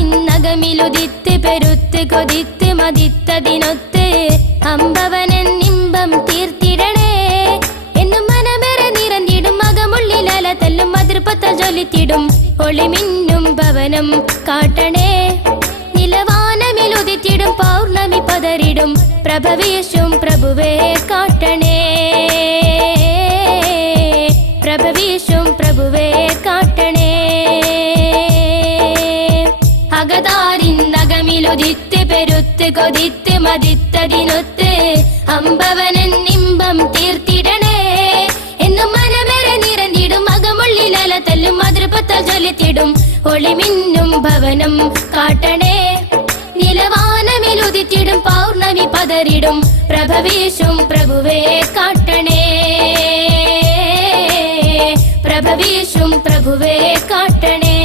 അകതാരിന്നകമിലുദിത്ത് പെരുത്ത് കൊതിത്ത് മതിത്തതിനൊത്ത് അമ്പവനെന്നിമ്പം തീർത്തിടണേ എന്നും മനമേറെ നിറഞ്ഞിടും മകമുള്ളിലല തല്ലും മതിർപ്പത്തൽ ജ്വലിത്തിടും ഒളിമിന്നും ഭവനം കാട്ടണേ നിലവാനമിലുദിത്തിടും പൗർണമി പതറിടും പ്രഭവീശും പ്രഭുവേ കാട്ടണേ പ്രഭവീശും പ്രഭുവേ കാട്ടണേ അകതാരിന്നകമിലുദിത്ത് പെരുത്ത് കൊതിത്ത് മതിത്തതിനൊത്ത് അമ്പവനെന്നിമ്പം തീർത്തിടണേ എന്നും മനമേറെ നിറഞ്ഞിടും മകമുള്ളിലല തല്ലും മതിർപ്പത്തൽ ജ്വലിത്തിടും ഒളിമിന്നും ഭവനം കാട്ടണേ നിലവാനമിലുദിത്തിടും പൗർണമി പതറിടും പ്രഭവീശും പ്രഭുവേ കാട്ടണേ പ്രഭവീശും പ്രഭുവേ കാട്ടണേ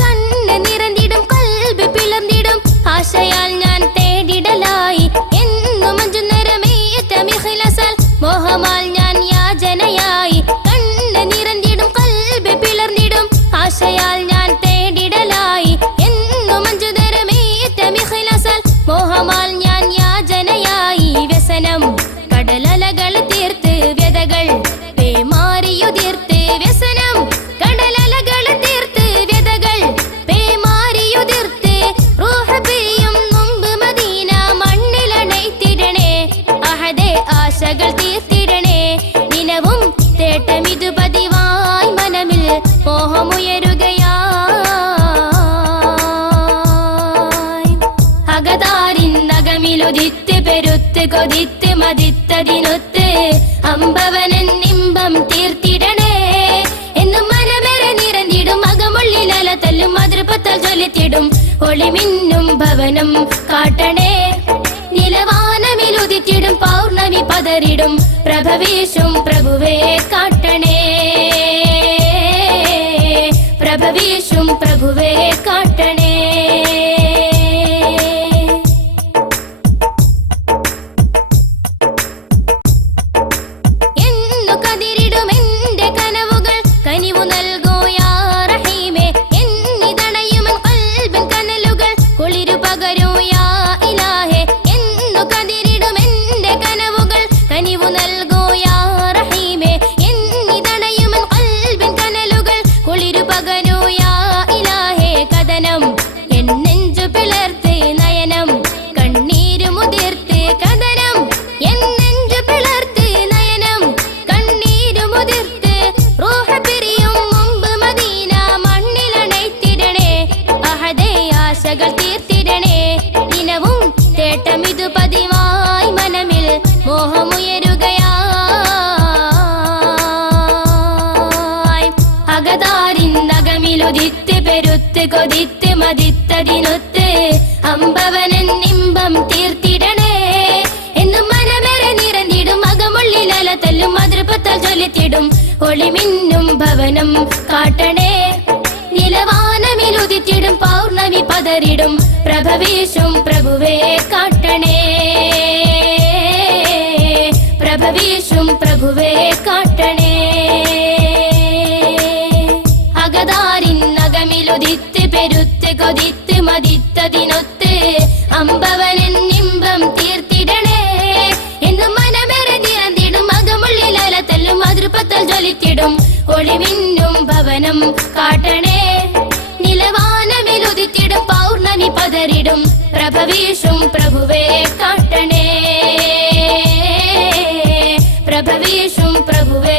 കണ്ണ് നിറഞ്ഞിടും കൽബ് പിളർന്നിടും ആശയാൽ ഞാൻ തേടിടലായി എന്നും അഞ്ചുനേരമേറ്റമിഖ്ലാസാൽ മോഹമാൽ ഞാൻ യാചനയായി കണ്ണ് നിറഞ്ഞിടും കൽബ് പിളർന്നിടും ആശയാൽ ഞാൻ തേടിടലായി എന്നും അഞ്ചുനേരമേറ്റമിഖ്ലാസാൽ മോഹമാൽ ഞാൻ യാചനയായി വ്യസനം കടലലകൾ തീർത്ത് വ്യതകൾ പേമാരിയുതിർത്ത് വ്യസനം കടലലകൾ തീർത്ത് വ്യതകൾ പേമാരിയുതിർത്ത് റൂഹ് പിരിയും മുമ്പ് മദീന മണ്ണിലണൈത്തിടണേ അഹദേ ആശകൾ തീർത്തിടണേ ദിനവും തേട്ടമിതു പതിവായി മനമിൽ മോഹമുയരുകയായി അകതാരിന്നകമിലുദിത്ത് പെരുത്ത് കൊതിത്ത് മതിത്തതിനൊത്ത് അമ്പവനെന്നിമ്പം തീർത്തിടണേ എന്നും മനമേറെ നിറഞ്ഞിടും മകമുള്ളിലല തല്ലും മതിർപ്പത്തൽ ജ്വലിത്തിടും ഒളിമിന്നും ഭവനം കാട്ടണേ നിലവാനമിലുദിത്തിടും പൗർണമി പതറിടും പ്രഭവീശും പ്രഭുവേ കാട്ടണേ പ്രഭവീശും പ്രഭുവേ കാട്ടണേ എന്നു കതിരിടും എന്റെ കനവുകൾ കനിവു നൽകൂ യാ റഹീമേ എന്നിതണയുമൻ ഖൽബിൻ കനലുകൾ കുളിരു പകരൂ യാ ഇലാഹേ എന്നു കതിരിടും എന്റെ കനവുകൾ കനിവു നൽകൂ യാ റഹീമേ എന്നിതണയുമൻ ഖൽബിൻ കനലുകൾ കുളിരു പകരൂ യാ ഇലാഹേ കഥനം എന്നെഞ്ചു പിളർത്ത് നയനം കണ്ണീരു മുതിർത്ത് കഥനം എന്നെഞ്ചു പിളർത്ത് നയനം കണ്ണീരു മുതിർത്ത് റൂഹ് പിരിയും മുമ്പ് മദീന മണ്ണിലണൈത്തിടണേ അഹദേ ആശകൾ തീർത്തിടണേ ദിനവും തേട്ടമിതു പതിവായി മനമിൽ മോഹമുയരുകയായി അകതാരിന്നകമിലുദിത്ത് പെരുത്ത് കൊതിത്ത് മതിത്തതിനൊത്ത് അമ്പവനെന്നിമ്പം തീർത്തിടണേ എന്നും മനമേറെ നിറഞ്ഞിടും മകമുള്ളിലല തല്ലും മതിർപ്പത്തൽ ജ്വലിത്തിടും ഒളിമിന്നും ഭവനം കാട്ടണേ നിലവാനമിലുദിത്തിടും പൗർണമി പതറിടും പ്രഭവീശും പ്രഭുവേ കാട്ടണേ പ്രഭവീശും പ്രഭുവേ കാട്ടണേ അകതാരിന്നകമിലുദിത്ത് പെരുത്ത് കൊതിത്ത് മതിത്തതിനൊത്ത് അമ്പവനെന്നിമ്പം തീർത്തിടണേ എന്നും മനമേറെ നിറഞ്ഞിടും മകമുള്ളിലല തല്ലും മതിർപ്പത്തൽ ജ്വലിത്തിടും ഒളിമിന്നും ഭവനം കാട്ടണേ നിലവാനമിലുദിത്തിടും പൗർണമി പതറിടും പ്രഭവീശും പ്രഭുവേ കാട്ടണേ പ്രഭവീശും പ്രഭുവേ